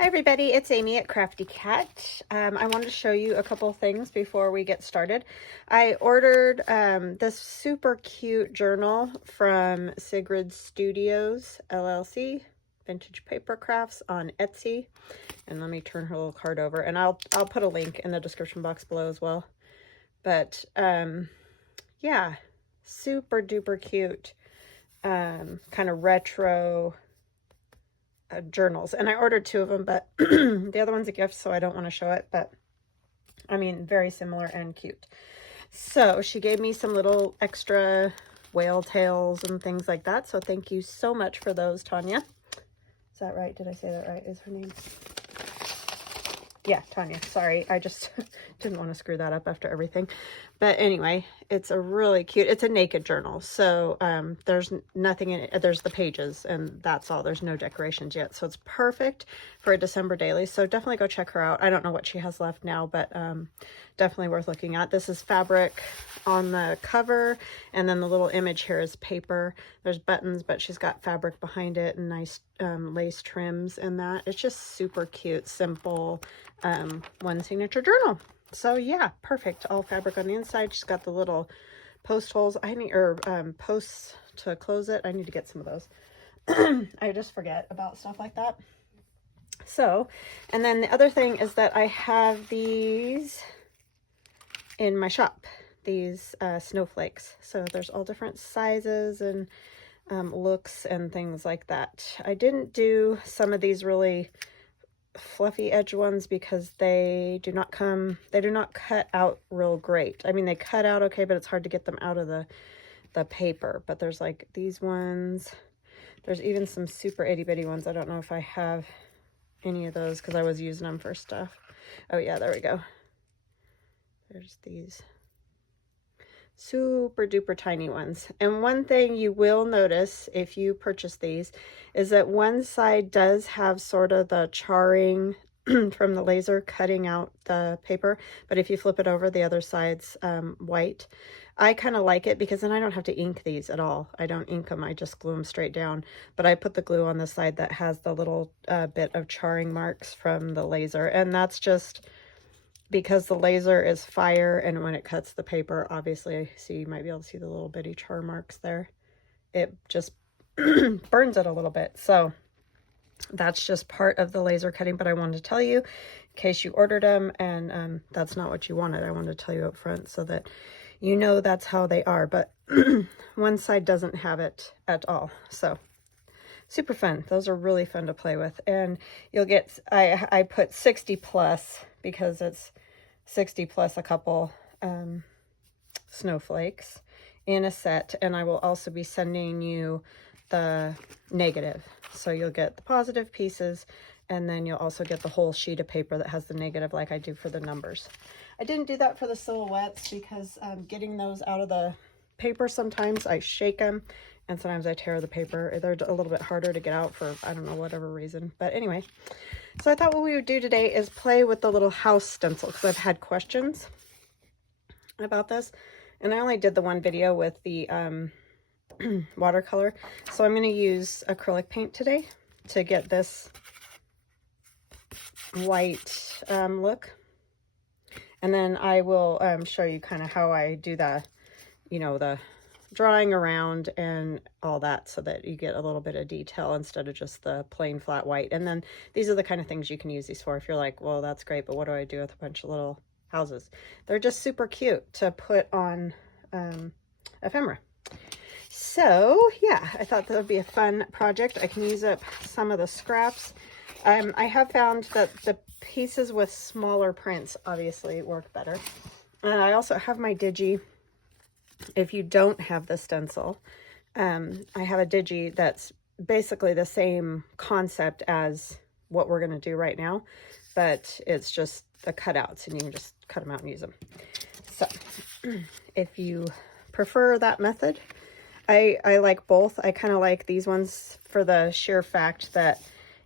Hi everybody, it's Amy at Crafty Cat. I wanted to show you a couple things before we get started. I ordered this super cute journal from Sigrid Studios, LLC, Vintage Paper Crafts on Etsy. And let me turn her little card over, and I'll put a link in the description box below as well. But yeah, super duper cute, kind of retro journals, and I ordered 2 of them, but the other one's a gift, so I don't want to show it, but I mean, very similar and cute. So she gave me some little extra whale tails and things like that, so thank you so much for those, Tanya. Is that right? Did I say that right? Is her name? Yeah, Tanya. Sorry, I just didn't want to screw that up after everything. But anyway, it's a really cute, it's a naked journal. So there's nothing in it. There's the pages and that's all. There's no decorations yet. So it's perfect for a December daily. So definitely go check her out. I don't know what she has left now, but definitely worth looking at. This is fabric on the cover, and then the little image here is paper. There's buttons, but she's got fabric behind it and nice lace trims and that. It's just super cute, simple, one signature journal. So yeah, perfect. All fabric on the inside. She's got the little post holes. I need, or posts to close it. I need to get some of those. I just forget about stuff like that. So, and then the other thing is that I have these in my shop, these snowflakes. So there's all different sizes and looks and things like that. I didn't do some of these really fluffy edge ones because they do not cut out real great. I mean, they cut out okay, but it's hard to get them out of the paper. But there's like these ones. There's even some super itty bitty ones. I don't know if I have any of those because I was using them for stuff. Oh yeah, there we go. There's these super duper tiny ones. And one thing you will notice if you purchase these is that one side does have sort of the charring from the laser cutting out the paper, but if you flip it over, the other side's white. I kind of like it because then I don't have to ink these at all. I don't ink them, I just glue them straight down. But I put the glue on the side that has the little bit of charring marks from the laser, and that's just because the laser is fire, and when it cuts the paper, obviously, see, you might be able to see the little bitty char marks there. It just burns it a little bit. So that's just part of the laser cutting, but I wanted to tell you in case you ordered them and that's not what you wanted. I wanted to tell you up front so that you know that's how they are, but one side doesn't have it at all. So super fun. Those are really fun to play with, and you'll get, I put 60 plus because it's 60 plus a couple snowflakes in a set, and I will also be sending you the negative. So you'll get the positive pieces, and then you'll also get the whole sheet of paper that has the negative like I do for the numbers. I didn't do that for the silhouettes because getting those out of the paper, sometimes I shake them and sometimes I tear the paper. They're a little bit harder to get out for, I don't know, whatever reason. But anyway, so I thought what we would do today is play with the little house stencil because I've had questions about this. And I only did the one video with the watercolor. So I'm going to use acrylic paint today to get this white look. And then I will show you kind of how I do the, you know, the drawing around and all that so that you get a little bit of detail instead of just the plain flat white. And then these are the kind of things you can use these for if you're like, well, that's great, but what do I do with a bunch of little houses? They're just super cute to put on ephemera. So yeah, I thought that would be a fun project. I can use up some of the scraps. I have found that the pieces with smaller prints obviously work better. I also have my digi. If you don't have the stencil, I have a digi that's basically the same concept as what we're going to do right now, but it's just the cutouts, and you can just cut them out and use them. So if you prefer that method, I like both. I kind of like these ones for the sheer fact that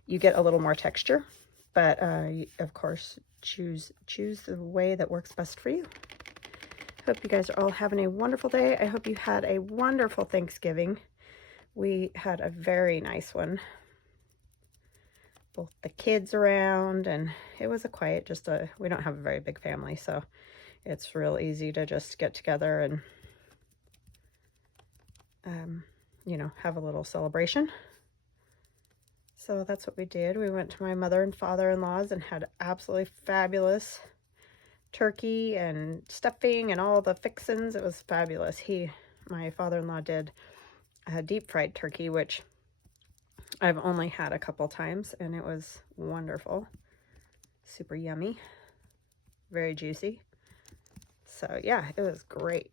you get a little more texture, but of course, choose the way that works best for you. Hope you guys are all having a wonderful day. I hope you had a wonderful Thanksgiving. We had a very nice one. both the kids around, and it was a quiet, we don't have a very big family, so it's real easy to just get together and, you know, have a little celebration. So that's what we did. We went to my mother and father-in-law's and had absolutely fabulous turkey and stuffing and all the fixins. It was fabulous. My father-in-law did a deep fried turkey, which I've only had a couple times, and it was wonderful. Super yummy. Very juicy. So yeah, it was great.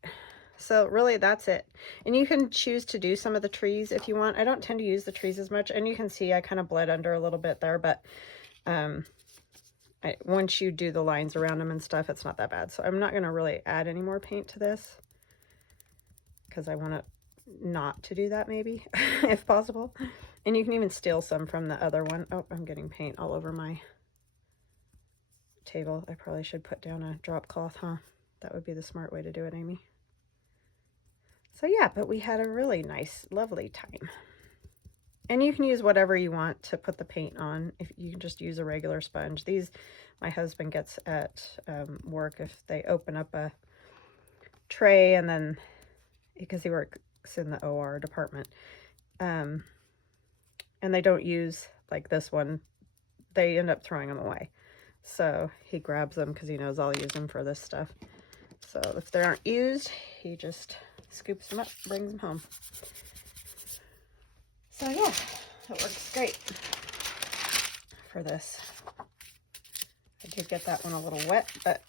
So really that's it. And you can choose to do some of the trees if you want. I don't tend to use the trees as much, and you can see I kind of bled under a little bit there, but once you do the lines around them and stuff, it's not that bad. So I'm not going to really add any more paint to this because I want to not to do that maybe if possible. And you can even steal some from the other one. Oh, I'm getting paint all over my table. I probably should put down a drop cloth, huh? That would be the smart way to do it, Amy. So yeah, but we had a really nice, lovely time. And you can use whatever you want to put the paint on. If you can just use a regular sponge. These my husband gets at work if they open up a tray, and then because he works in the OR department, and they don't use like this one, they end up throwing them away. So he grabs them because he knows I'll use them for this stuff. So if they aren't used, he just scoops them up, brings them home. So yeah, it works great for this. I did get that one a little wet, but...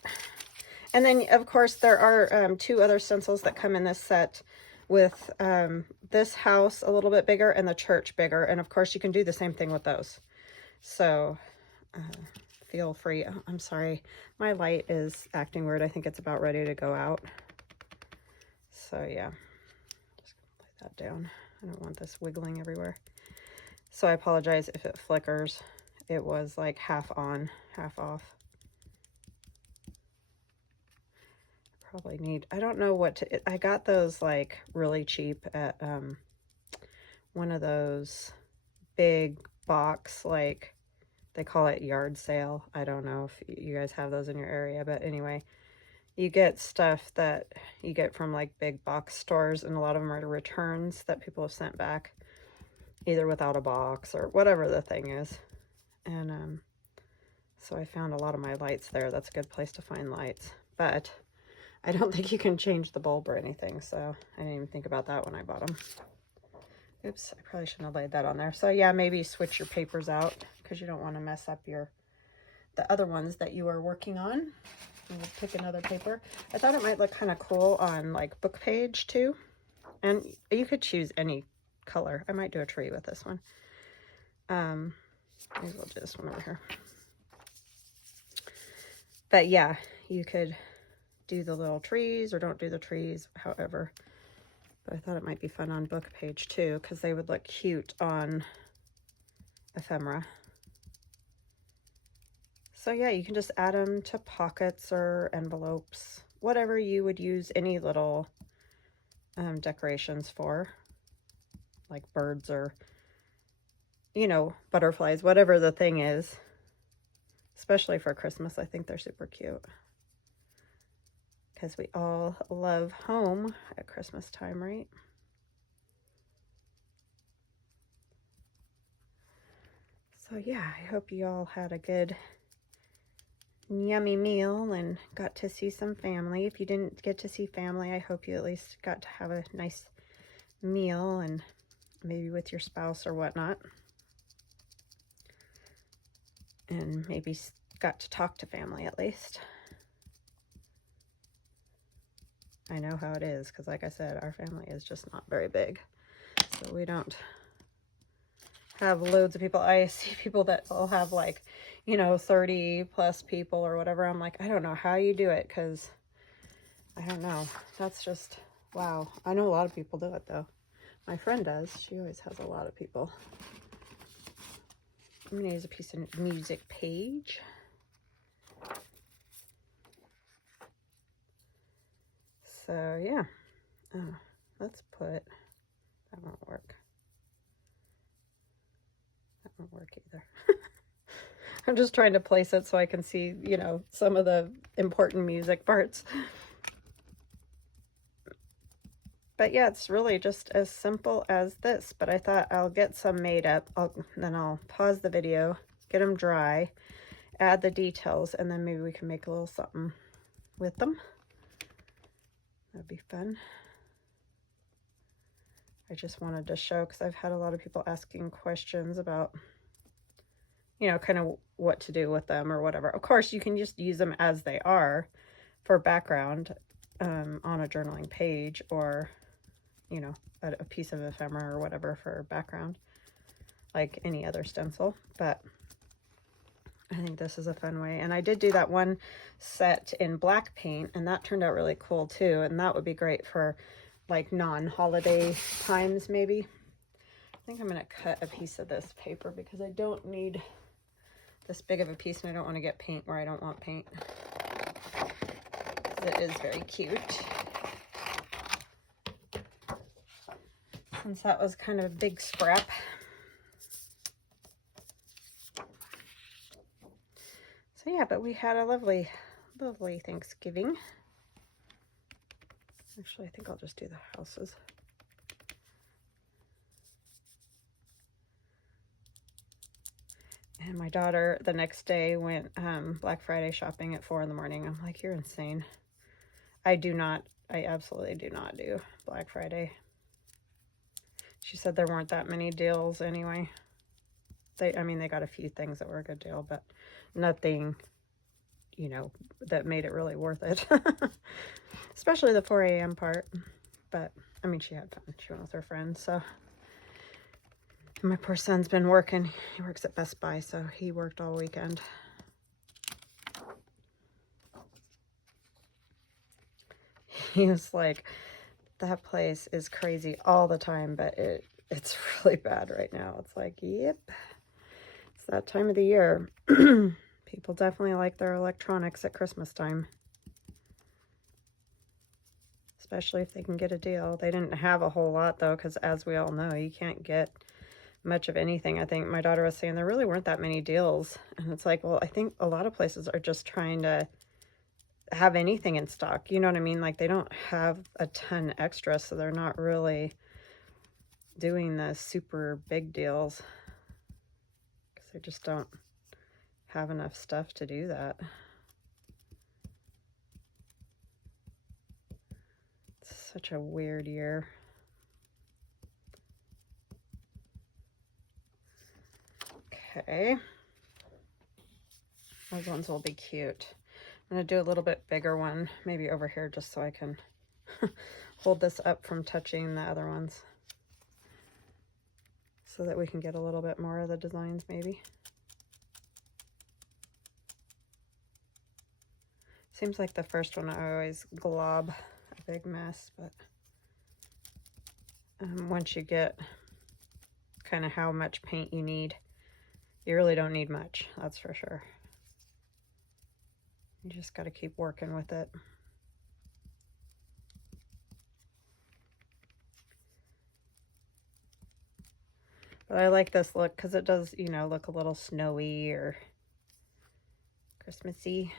And then, of course, there are 2 other stencils that come in this set with this house a little bit bigger and the church bigger. And, of course, you can do the same thing with those. So, feel free. Oh, I'm sorry. My light is acting weird. I think it's about ready to go out. So, yeah. Just lay that down. I don't want this wiggling everywhere. So, I apologize if it flickers. It was like half on, half off. Probably need, I don't know what to, I got those like really cheap at one of those big box, like they call it yard sale. I don't know if you guys have those in your area, but anyway, you get stuff that you get from like big box stores, and a lot of them are returns that people have sent back either without a box or whatever the thing is. And so I found a lot of my lights there. That's a good place to find lights, but I don't think you can change the bulb or anything, so I didn't even think about that when I bought them. Oops, I probably shouldn't have laid that on there. So yeah, maybe switch your papers out because you don't want to mess up the other ones that you are working on. We'll pick another paper. I thought it might look kind of cool on like book page too. And you could choose any color. I might do a tree with this one. Maybe we'll do this one over here. But yeah, you could do the little trees or don't do the trees, however. But I thought it might be fun on book page too, because they would look cute on ephemera. So yeah, you can just add them to pockets or envelopes, whatever you would use any little decorations for, like birds or, you know, butterflies, whatever the thing is. Especially for Christmas, I think they're super cute. Because we all love home at Christmas time, right? So yeah, I hope you all had a good yummy meal and got to see some family. If you didn't get to see family, I hope you at least got to have a nice meal and maybe with your spouse or whatnot. And maybe got to talk to family at least. I know how it is because, like I said, our family is just not very big. So we don't have loads of people. I see people that will have like, you know, 30 plus people or whatever. I'm like, I don't know how you do it because I don't know. That's just, wow. I know a lot of people do it though. My friend does. She always has a lot of people. I'm going to use a piece of music page. So yeah, let's put, that won't work. That won't work either. I'm just trying to place it so I can see, you know, some of the important music parts. But yeah, it's really just as simple as this. But I thought I'll get some made up. Then I'll pause the video, get them dry, add the details, and then maybe we can make a little something with them. That'd be fun. I just wanted to show, because I've had a lot of people asking questions about, you know, kind of what to do with them or whatever. Of course, you can just use them as they are for background on a journaling page, or, you know, a piece of ephemera or whatever for background, like any other stencil. But I think this is a fun way. And I did do that one set in black paint, and that turned out really cool too. And that would be great for like non-holiday times maybe. I think I'm going to cut a piece of this paper because I don't need this big of a piece, and I don't want to get paint where I don't want paint. It is very cute. Since that was kind of a big scrap. So yeah, but we had a lovely, lovely Thanksgiving. Actually, I think I'll just do the houses. And my daughter the next day went Black Friday shopping at 4 in the morning. I'm like, you're insane. I absolutely do not do Black Friday. She said there weren't that many deals anyway. They got a few things that were a good deal, but nothing, you know, that made it really worth it. Especially the 4 a.m. part. But, I mean, she had fun. She went with her friends, so. And my poor son's been working. He works at Best Buy, so he worked all weekend. He was like, that place is crazy all the time, but it's really bad right now. It's like, yep, it's that time of the year. People definitely like their electronics at Christmas time. Especially if they can get a deal. They didn't have a whole lot though, because as we all know, you can't get much of anything. I think my daughter was saying there really weren't that many deals. And it's like, well, I think a lot of places are just trying to have anything in stock. You know what I mean? Like they don't have a ton extra, so they're not really doing the super big deals because they just don't have enough stuff to do that. It's such a weird year. Okay. Those ones will be cute. I'm going to do a little bit bigger one, maybe over here, just so I can hold this up from touching the other ones, so that we can get a little bit more of the designs maybe. Seems like the first one I always glob a big mess, but once you get kind of how much paint you need, you really don't need much, that's for sure. You just got to keep working with it. But I like this look because it does, you know, look a little snowy or Christmassy.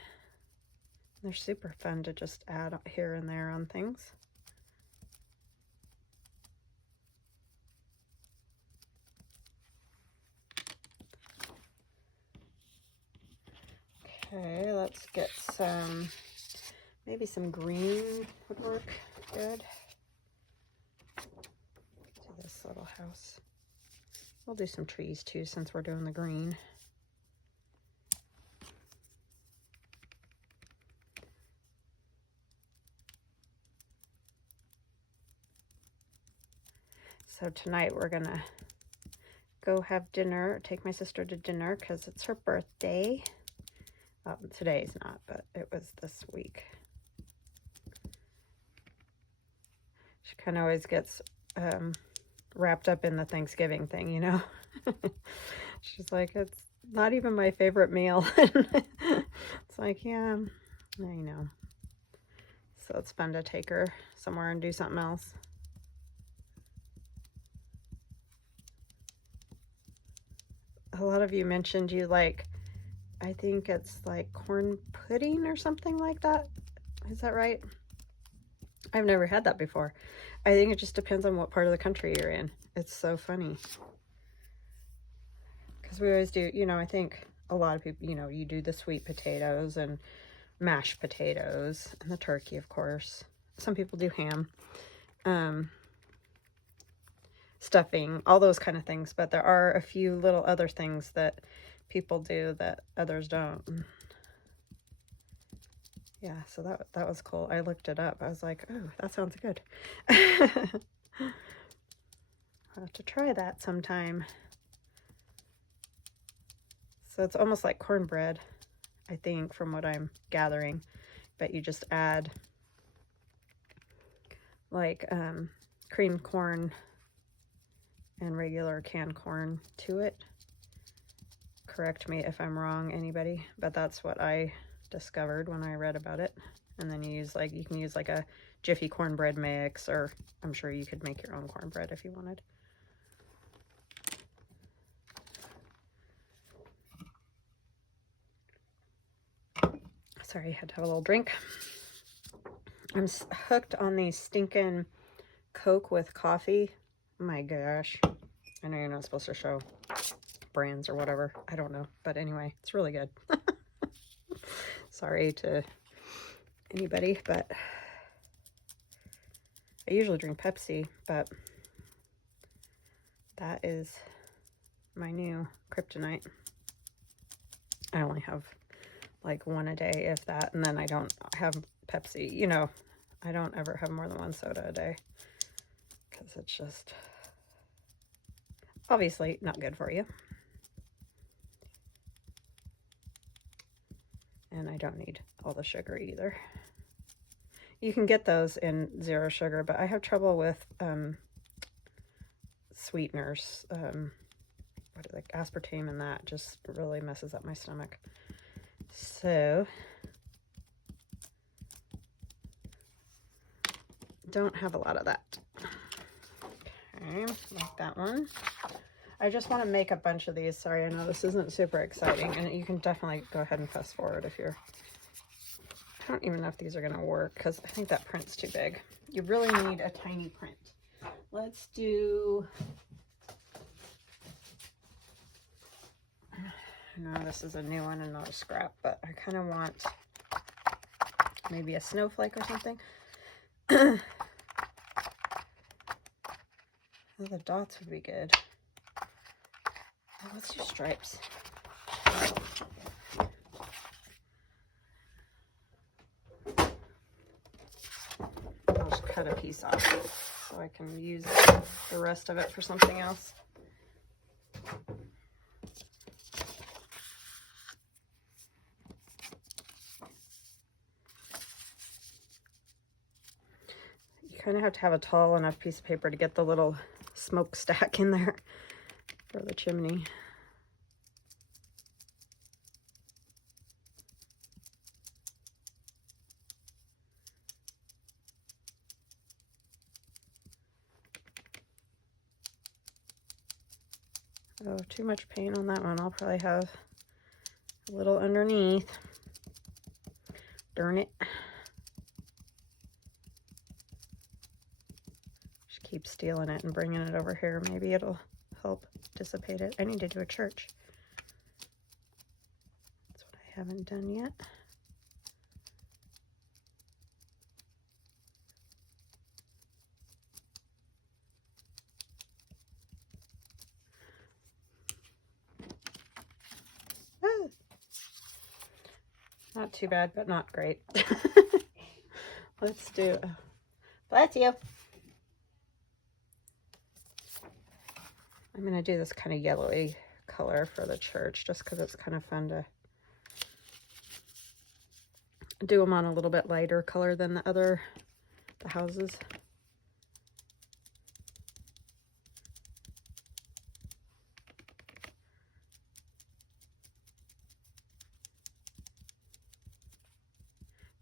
They're super fun to just add here and there on things. Okay, let's get some, maybe some green would work good. Do this little house. We'll do some trees too since we're doing the green. So tonight we're gonna go have dinner, take my sister to dinner because it's her birthday. Today's not, but it was this week. She kind of always gets wrapped up in the Thanksgiving thing, you know. She's like, it's not even my favorite meal. It's like, yeah, I know. So it's fun to take her somewhere and do something else. A lot of you mentioned you like I think it's like corn pudding or something like that. Is that right? I've never had that before. I think it just depends on what part of the country you're in. It's so funny. Because we always do, you know, I think a lot of people, you know, you do the sweet potatoes and mashed potatoes and the turkey, of course. Some people do ham, stuffing, all those kind of things. But there are a few little other things that people do that others don't. Yeah, so that was cool. I looked it up. I was like, oh, that sounds good. I'll have to try that sometime. So it's almost like cornbread, I think, from what I'm gathering. But you just add like creamed corn and regular canned corn to it. Correct me if I'm wrong, anybody, but that's what I discovered when I read about it. And then you can use like a Jiffy cornbread mix, or I'm sure you could make your own cornbread if you wanted. Sorry, I had to have a little drink. I'm hooked on these stinking Coke with coffee. My gosh. I know you're not supposed to show brands or whatever. I don't know. But anyway, it's really good. Sorry to anybody, but I usually drink Pepsi, but that is my new kryptonite. I only have like one a day, if that, and then I don't have Pepsi. You know, I don't ever have more than one soda a day because it's just obviously not good for you. And I don't need all the sugar either. You can get those in zero sugar, but I have trouble with sweeteners. Like aspartame, and that just really messes up my stomach. So don't have a lot of that. Okay, like that one. I just want to make a bunch of these. Sorry, I know this isn't super exciting, and you can definitely go ahead and fast forward if you're... I don't even know if these are going to work because I think that print's too big. You really need a tiny print. Let's do... No, this is a new one and not a scrap, but I kind of want maybe a snowflake or something. Oh, the dots would be good. Oh, let's do stripes. I'll just cut a piece off so I can use the rest of it for something else. You kind of have to have a tall enough piece of paper to get the little smokestack in there for the chimney. Oh, too much paint on that one. I'll probably have a little underneath. Darn it. Just keep stealing it and bringing it over here. Maybe it'll help dissipate it. I need to do a church. That's what I haven't done yet. Not too bad, but not great. Let's do... Bless you. I'm going to do this kind of yellowy color for the church just because it's kind of fun to do them on a little bit lighter color than the houses.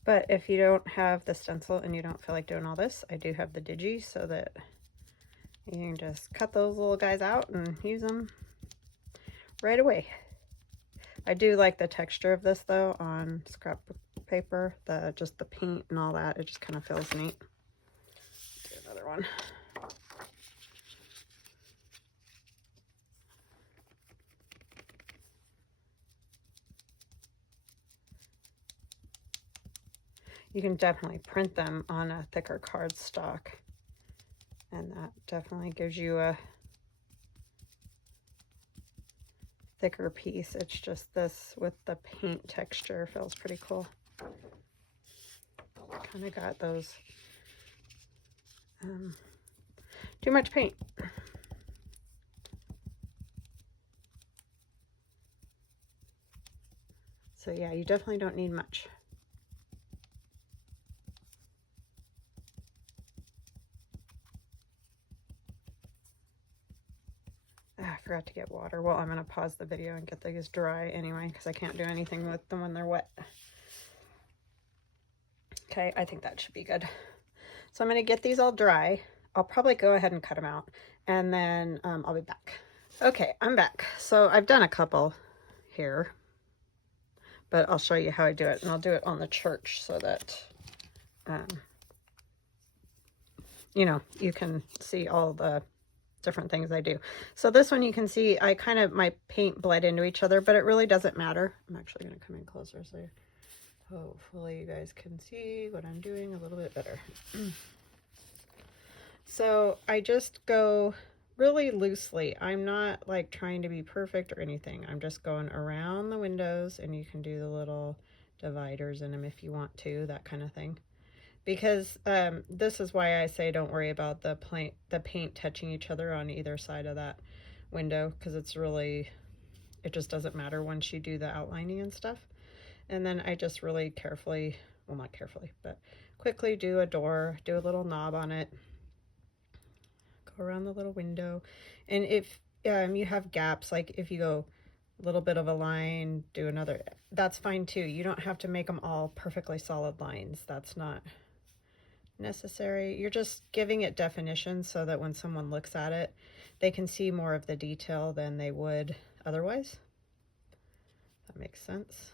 But if you don't have the stencil and you don't feel like doing all this, I do have the digi so that you can just cut those little guys out and use them right away. I do like the texture of this though on scrap paper, just the paint and all that. It just kind of feels neat. Do another one. You can definitely print them on a thicker cardstock, and that definitely gives you a thicker piece. It's just this with the paint texture feels pretty cool. Kind of got those too much paint. So yeah, you definitely don't need much. I forgot to get water. Well, I'm going to pause the video and get these dry anyway, because I can't do anything with them when they're wet. Okay, I think that should be good. So I'm going to get these all dry. I'll probably go ahead and cut them out, and then I'll be back. Okay, I'm back. So I've done a couple here, but I'll show you how I do it, and I'll do it on the church so that, you know, you can see all the different things I do. So this one you can see I kind of, my paint bled into each other, but it really doesn't matter. I'm actually going to come in closer so hopefully you guys can see what I'm doing a little bit better. So I just go really loosely. I'm not like trying to be perfect or anything. I'm just going around the windows, and you can do the little dividers in them if you want to, that kind of thing. Because this is why I say don't worry about the paint touching each other on either side of that window, because it's really, it just doesn't matter once you do the outlining and stuff. And then I just really carefully, well, not carefully, but quickly do a door, do a little knob on it, go around the little window. And if you have gaps, like if you go a little bit of a line, do another, that's fine too. You don't have to make them all perfectly solid lines. That's not necessary. You're just giving it definition so that when someone looks at it, they can see more of the detail than they would otherwise. That makes sense.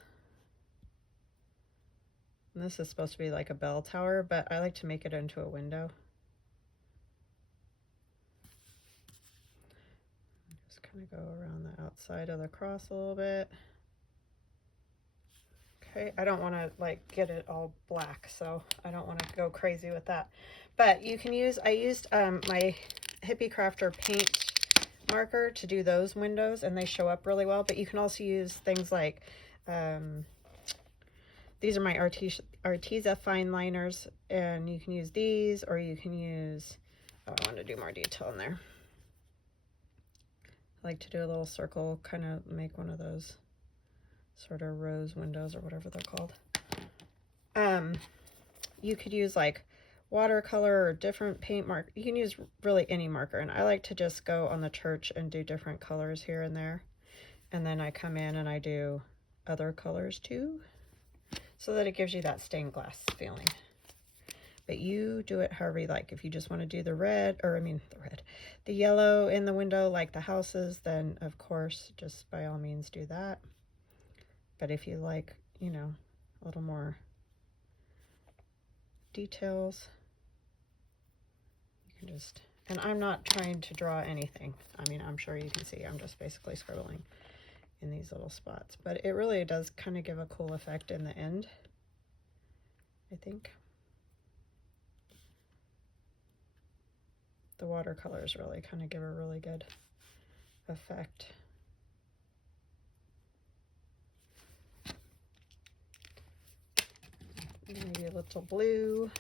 And this is supposed to be like a bell tower, but I like to make it into a window. Just kind of go around the outside of the cross a little bit. Okay, I don't want to like get it all black, so I don't want to go crazy with that. But you can use, I used my Hippie Crafter paint marker to do those windows, and they show up really well. But you can also use things like, these are my Arteza fine liners, and you can use these, or you can use, oh, I want to do more detail in there. I like to do a little circle, kind of make one of those sort of rose windows or whatever they're called. You could use like watercolor or different paint mark. You can use really any marker, and I like to just go on the church and do different colors here and there, and then I come in and I do other colors too, so that it gives you that stained glass feeling. But you do it however you like. If you just want to do the red, or I mean the yellow in the window like the houses, then of course just by all means do that. But if you like, you know, a little more details, you can just, and I'm not trying to draw anything. I mean, I'm sure you can see I'm just basically scribbling in these little spots, but it really does kind of give a cool effect in the end, I think. The watercolors really kind of give a really good effect. Maybe a little blue.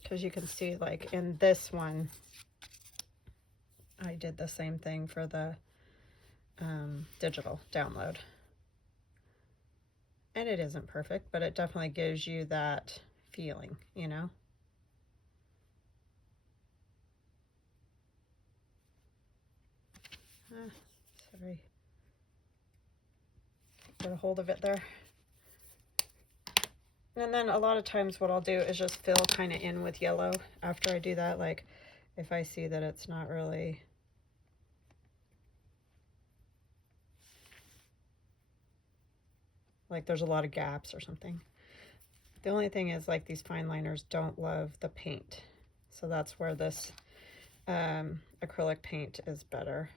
Because you can see, like in this one, I did the same thing for the digital download. And it isn't perfect, but it definitely gives you that feeling, you know? Sorry. Get a hold of it there. And then a lot of times what I'll do is just fill kind of in with yellow after I do that. Like if I see that it's not really, like there's a lot of gaps or something. The only thing is, like, these fine liners don't love the paint. So that's where this acrylic paint is better.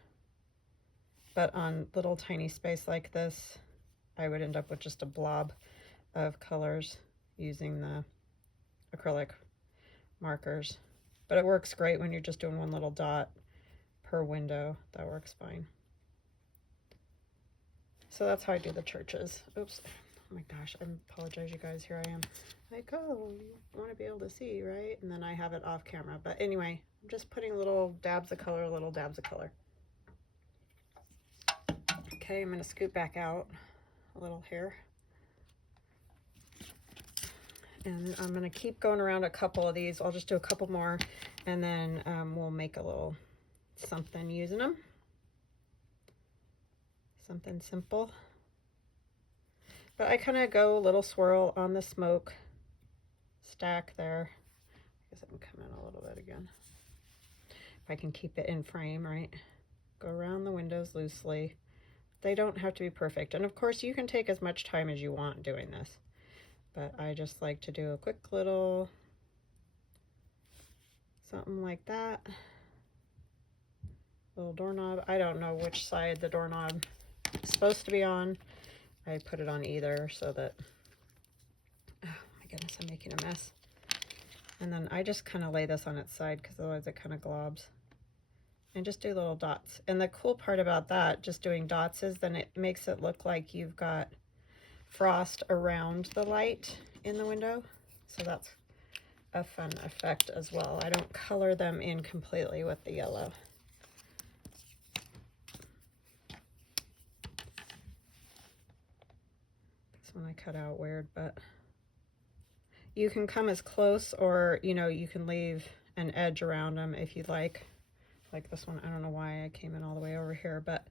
But on little tiny space like this, I would end up with just a blob of colors using the acrylic markers. But it works great when you're just doing one little dot per window. That works fine. So that's how I do the churches. Oops. Oh my gosh, I apologize, you guys. Here I am. Like, oh, you want to be able to see, right? And then I have it off camera. But anyway, I'm just putting little dabs of color, little dabs of color. Okay, I'm going to scoot back out a little here. And I'm going to keep going around a couple of these. I'll just do a couple more, and then we'll make a little something using them. Something simple. But I kind of go a little swirl on the smoke stack there. I guess I can come in a little bit again. If I can keep it in frame, right? Go around the windows loosely. They don't have to be perfect. And of course, you can take as much time as you want doing this. But I just like to do a quick little something like that. Little doorknob. I don't know which side the doorknob is supposed to be on. I put it on either so that, oh my goodness, I'm making a mess. And then I just kind of lay this on its side because otherwise it kind of globs. And just do little dots. And the cool part about that, just doing dots, is then it makes it look like you've got frost around the light in the window. So that's a fun effect as well. I don't color them in completely with the yellow. When I cut out weird, but you can come as close, or you know, you can leave an edge around them if you'd like this one. I don't know why I came in all the way over here, but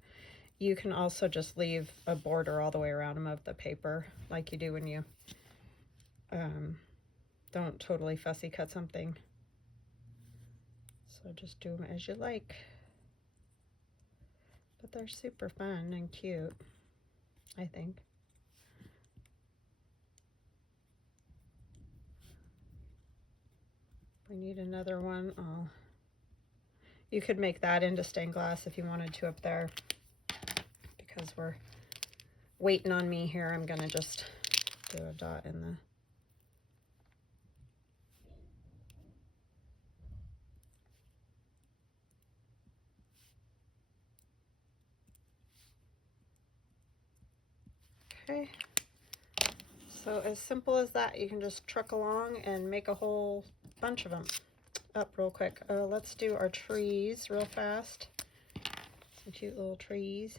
you can also just leave a border all the way around them of the paper like you do when you don't totally fussy cut something. So just do them as you like, but they're super fun and cute, I think. We need another one. Oh, you could make that into stained glass if you wanted to up there. Because we're waiting on me here, I'm gonna just do a dot in the okay. So as simple as that, you can just truck along and make a whole bunch of them up real quick. Let's do our trees real fast. Some cute little trees.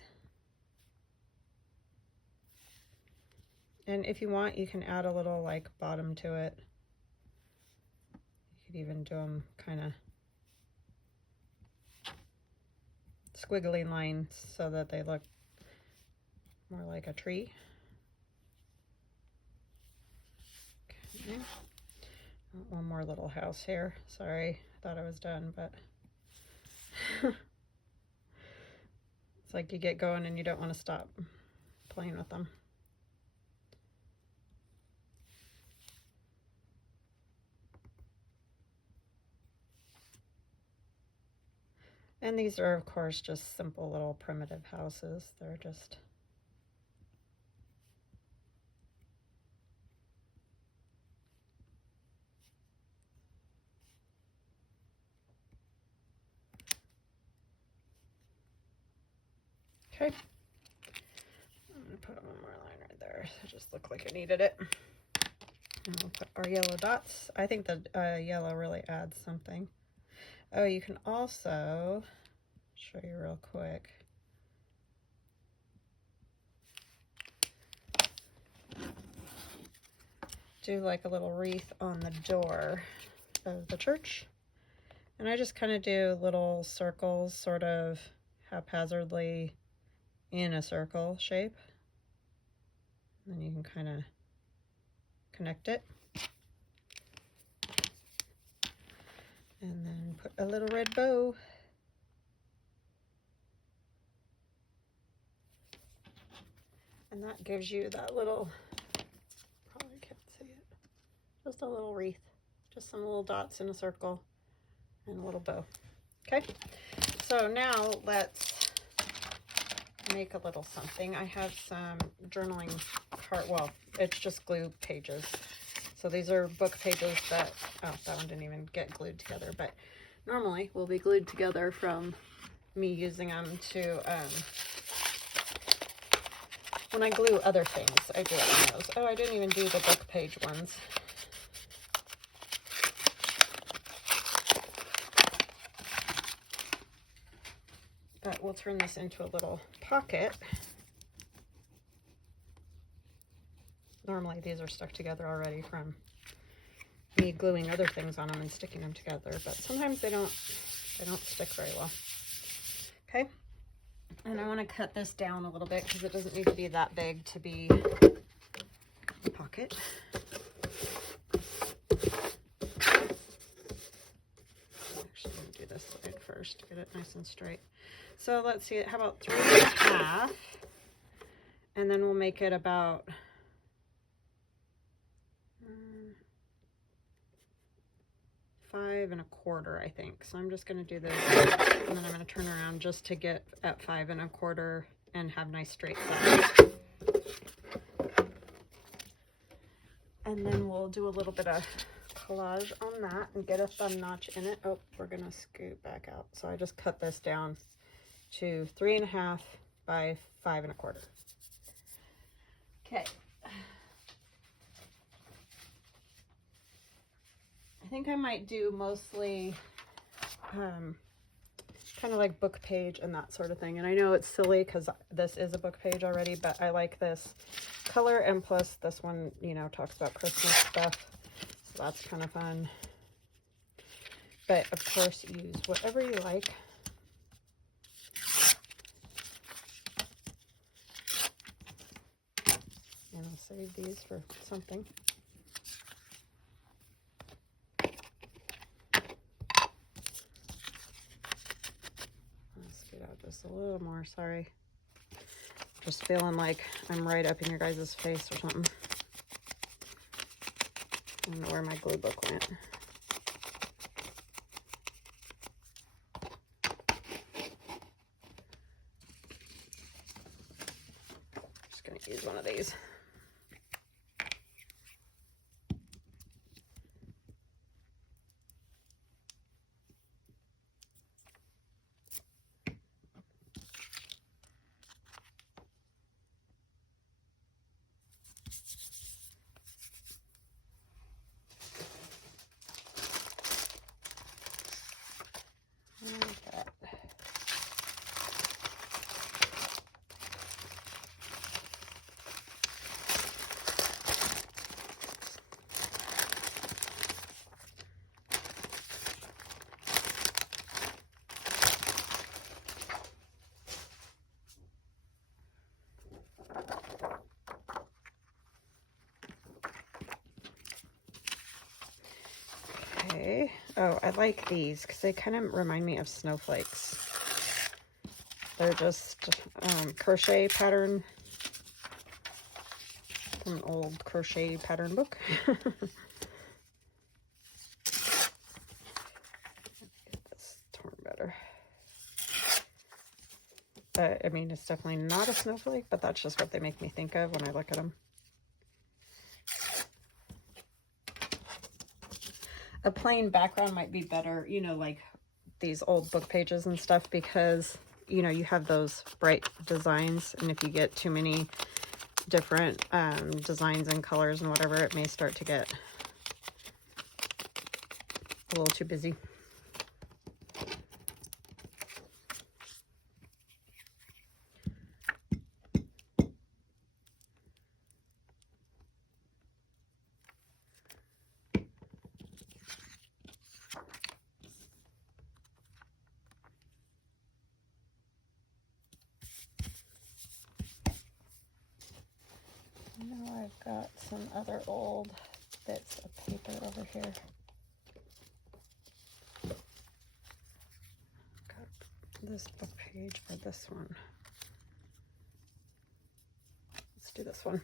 And if you want, you can add a little like bottom to it. You could even do them kind of squiggly lines so that they look more like a tree. Okay. One more little house here. Sorry, I thought I was done, but it's like you get going and you don't want to stop playing with them. And these are, of course, just simple little primitive houses. They're just okay. I'm going to put one more line right there. It just looked like it needed it. And we'll put our yellow dots. I think the yellow really adds something. Oh, you can also show you real quick. Do like a little wreath on the door of the church. And I just kind of do little circles, sort of haphazardly in a circle shape. And then you can kind of connect it. And then put a little red bow. And that gives you that little, probably can't see it, just a little wreath, just some little dots in a circle and a little bow. Okay, so now let's make a little something. I have some journaling card, well, it's just glue pages. So these are book pages that, oh, that one didn't even get glued together, but normally will be glued together from me using them to, when I glue other things, I do it on those. Oh, I didn't even do the book page ones. But we'll turn this into a little pocket. Normally these are stuck together already from me gluing other things on them and sticking them together, but sometimes they don't stick very well. Okay, and I want to cut this down a little bit because it doesn't need to be that big to be a pocket. Actually, I'm going to do this side first to get it nice and straight. So let's see, how about 3.5, and then we'll make it about 5 1/4, I think. So I'm just going to do this, and then I'm going to turn around just to get at 5 1/4 and have nice straight sides. And then we'll do a little bit of collage on that and get a thumb notch in it. Oh, we're going to scoot back out. So I just cut this down to 3.5 by 5 1/4. Okay. I think I might do mostly kind of like book page and that sort of thing. And I know it's silly because this is a book page already, but I like this color, and plus this one, you know, talks about Christmas stuff. So that's kind of fun. But of course, use whatever you like. And I'll save these for something. Just a little more, sorry. Just feeling like I'm right up in your guys' face or something. I don't know where my glue book went. Just gonna use one of these. Okay. Oh, I like these because they kind of remind me of snowflakes. They're just crochet pattern from an old crochet pattern book. Get this torn better. I mean, it's definitely not a snowflake, but that's just what they make me think of when I look at them. A plain background might be better, you know, like these old book pages and stuff, because, you know, you have those bright designs, and if you get too many different designs and colors and whatever, it may start to get a little too busy. I've got some other old bits of paper over here. Got this book page or this one. Let's do this one.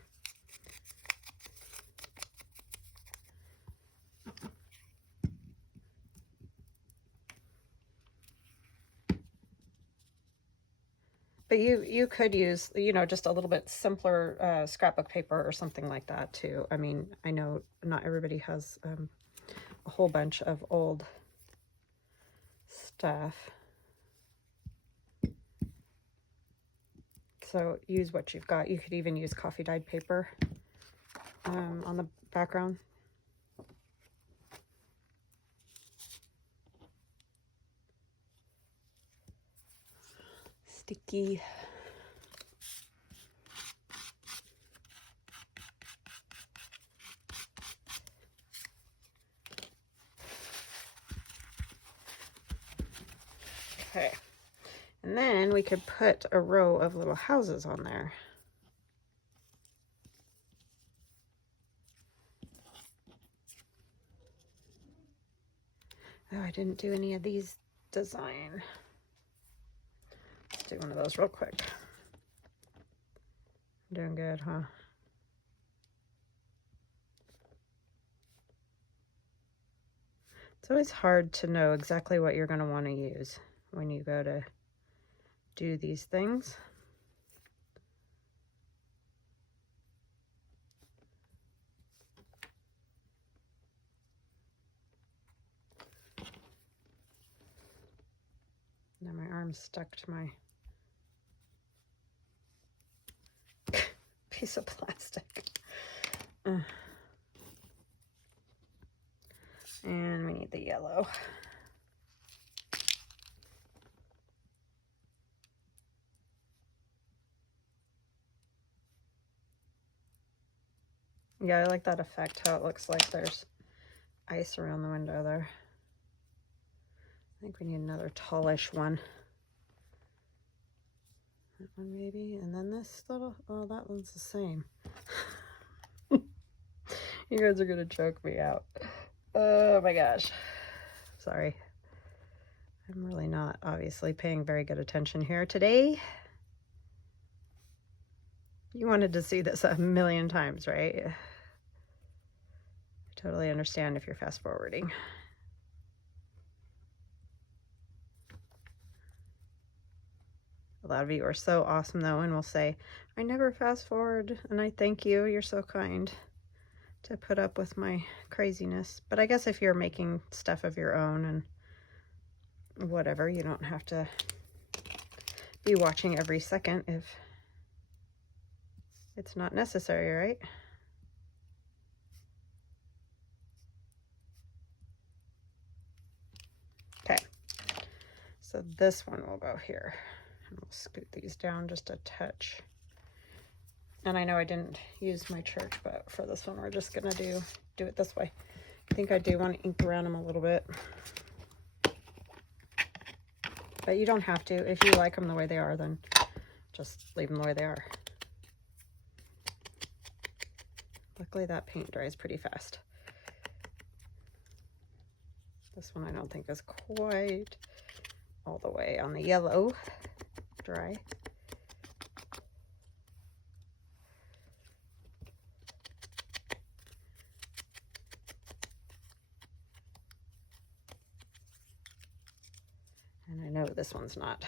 But you could use, you know, just a little bit simpler scrapbook paper or something like that too. I mean, I know not everybody has a whole bunch of old stuff. So use what you've got. You could even use coffee dyed paper on the background. Sticky. Okay, and then we could put a row of little houses on there. Oh, I didn't do any of these design. Let's do one of those real quick. Doing good, huh? It's always hard to know exactly what you're going to want to use when you go to do these things. Now my arm's stuck to my piece of plastic. And we need the yellow. Yeah, I like that effect, how it looks like there's ice around the window there. I think we need another tallish one. That one maybe, and then this little, oh, that one's the same. You guys are gonna choke me out. Oh my gosh. Sorry. I'm really not obviously paying very good attention here today. You wanted to see this a million times, right? I totally understand if you're fast forwarding. A lot of you are so awesome though and will say, I never fast forward, and I thank you. You're so kind to put up with my craziness. But I guess if you're making stuff of your own and whatever, you don't have to be watching every second if it's not necessary, right? Okay, so this one will go here. And we'll scoot these down just a touch. And I know I didn't use my church, but for this one, we're just gonna do it this way. I think I do want to ink around them a little bit. But you don't have to. If you like them the way they are, then just leave them the way they are. Luckily, that paint dries pretty fast. This one I don't think is quite all the way on the yellow dry. And I know this one's not.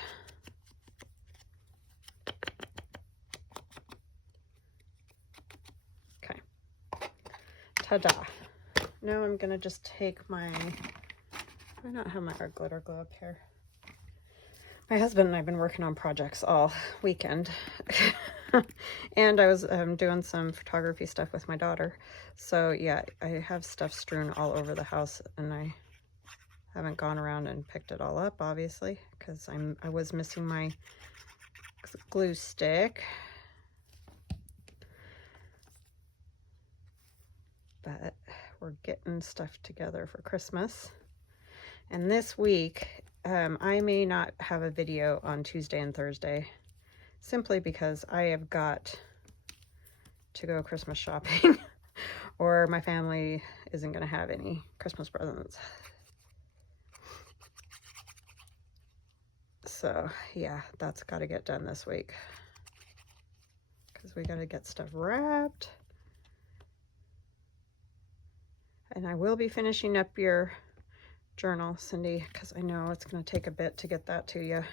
Okay. Ta-da. Now I'm gonna just take my, do I not have my art glitter glue up here? My husband and I have been working on projects all weekend. And I was doing some photography stuff with my daughter. So yeah, I have stuff strewn all over the house, and I haven't gone around and picked it all up, obviously, because I was missing my glue stick. But we're getting stuff together for Christmas. And this week, I may not have a video on Tuesday and Thursday, simply because I have got to go Christmas shopping or my family isn't going to have any Christmas presents. So yeah, that's got to get done this week because we got to get stuff wrapped. And I will be finishing up your journal, Cindy, because I know it's going to take a bit to get that to you.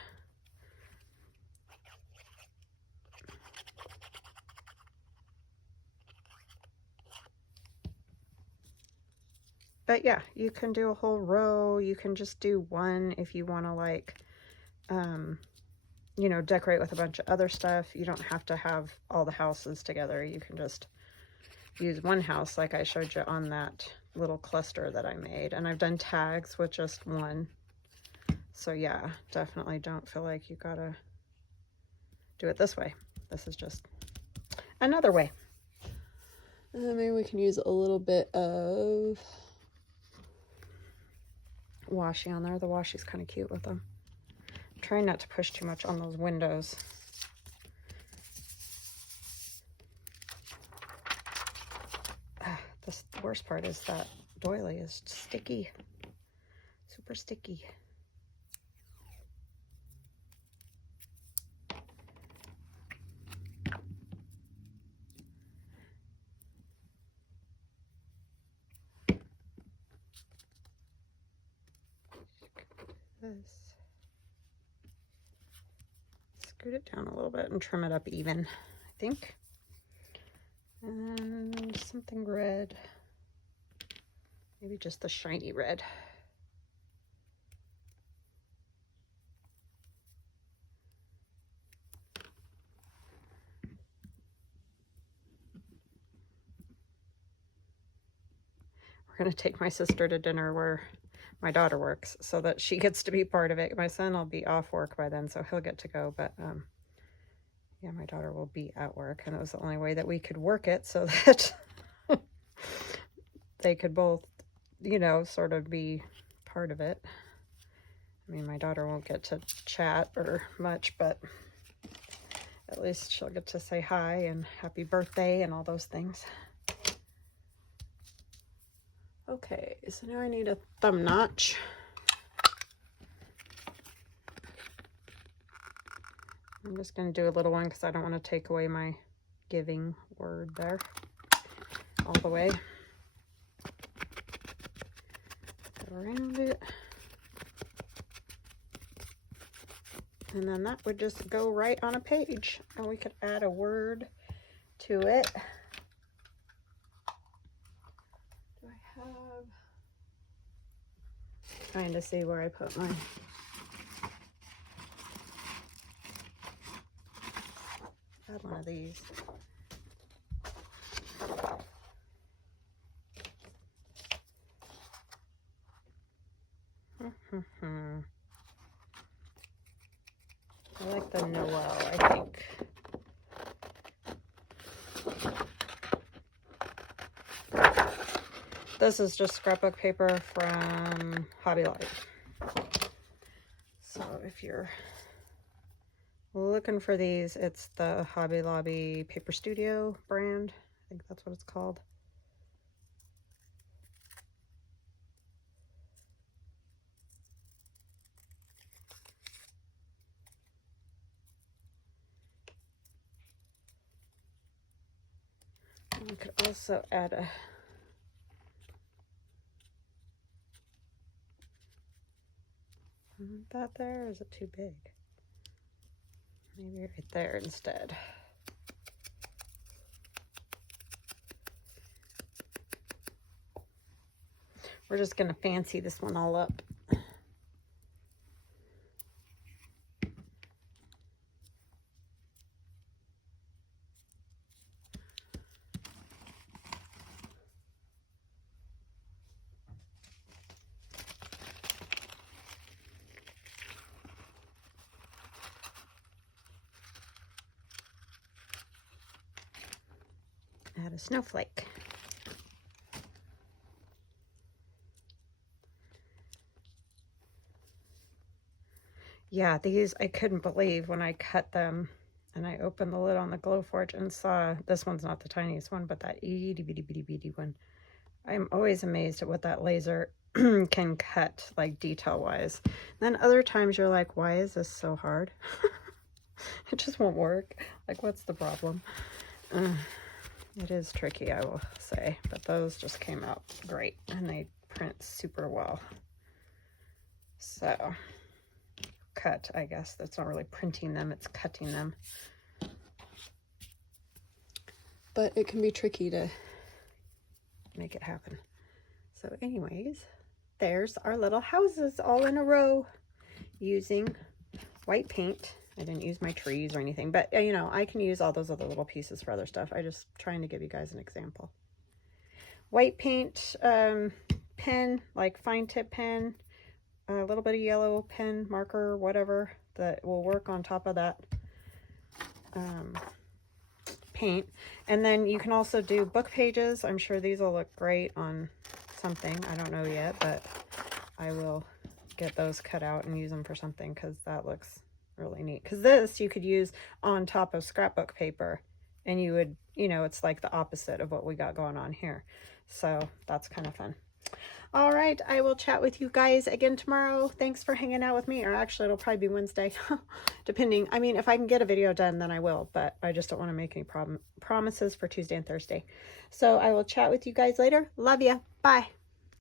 But yeah, you can do a whole row. You can just do one if you want to, like, you know, decorate with a bunch of other stuff. You don't have to have all the houses together. You can just use one house like I showed you on that little cluster that I made. And I've done tags with just one. So yeah, definitely don't feel like you gotta do it this way. This is just another way. Maybe we can use a little bit of washi on there. The washi's kind of cute with them. I'm trying not to push too much on those windows. The worst part is that doily is sticky, super sticky. This. Scoot it down a little bit and trim it up even, I think. And something red. Maybe just the shiny red. We're going to take my sister to dinner where my daughter works so that she gets to be part of it. My son will be off work by then, so he'll get to go. But yeah, my daughter will be at work, and it was the only way that we could work it so that they could both, you know, sort of be part of it. I mean, my daughter won't get to chat or much, but at least she'll get to say hi and happy birthday and all those things. Okay, so now I need a thumb notch. I'm just going to do a little one because I don't want to take away my giving word there all the way. Go around it. And then that would just go right on a page. And we could add a word to it. Do I have... Trying to see where I put my... Add one of these. I like the Noel, I think. This is just scrapbook paper from Hobby Lobby. So if you're looking for these, it's the Hobby Lobby Paper Studio brand. I think that's what it's called. We could also add a that there, or is it too big? Maybe right there instead. We're just gonna fancy this one all up. Add a snowflake. Yeah, these I couldn't believe when I cut them And I opened the lid on the Glowforge and saw, this one's not the tiniest one, but that itty bitty bitty bitty one. I'm always amazed at what that laser can cut, like detail wise. Then other times you're like, why is this so hard? It just won't work. Like, what's the problem? It is tricky, I will say, but those just came out great and they print super well. So, cut, I guess. That's not really printing them, it's cutting them. But it can be tricky to make it happen. So anyways, there's our little houses all in a row using white paint. I didn't use my trees or anything, but you know, I can use all those other little pieces for other stuff. I just trying to give you guys an example. White paint, pen, like fine tip pen, a little bit of yellow pen, marker, whatever that will work on top of that paint. And then you can also do book pages. I'm sure these will look great on something. I don't know yet, but I will get those cut out and use them for something because that looks really neat. Because this you could use on top of scrapbook paper and you would, you know, it's like the opposite of what we got going on here. So that's kind of fun. All right, I will chat with you guys again tomorrow. Thanks for hanging out with me, or actually it'll probably be Wednesday, depending. I mean, if I can get a video done, then I will, but I just don't want to make any promises for Tuesday and Thursday. So I will chat with you guys later. Love ya. Bye.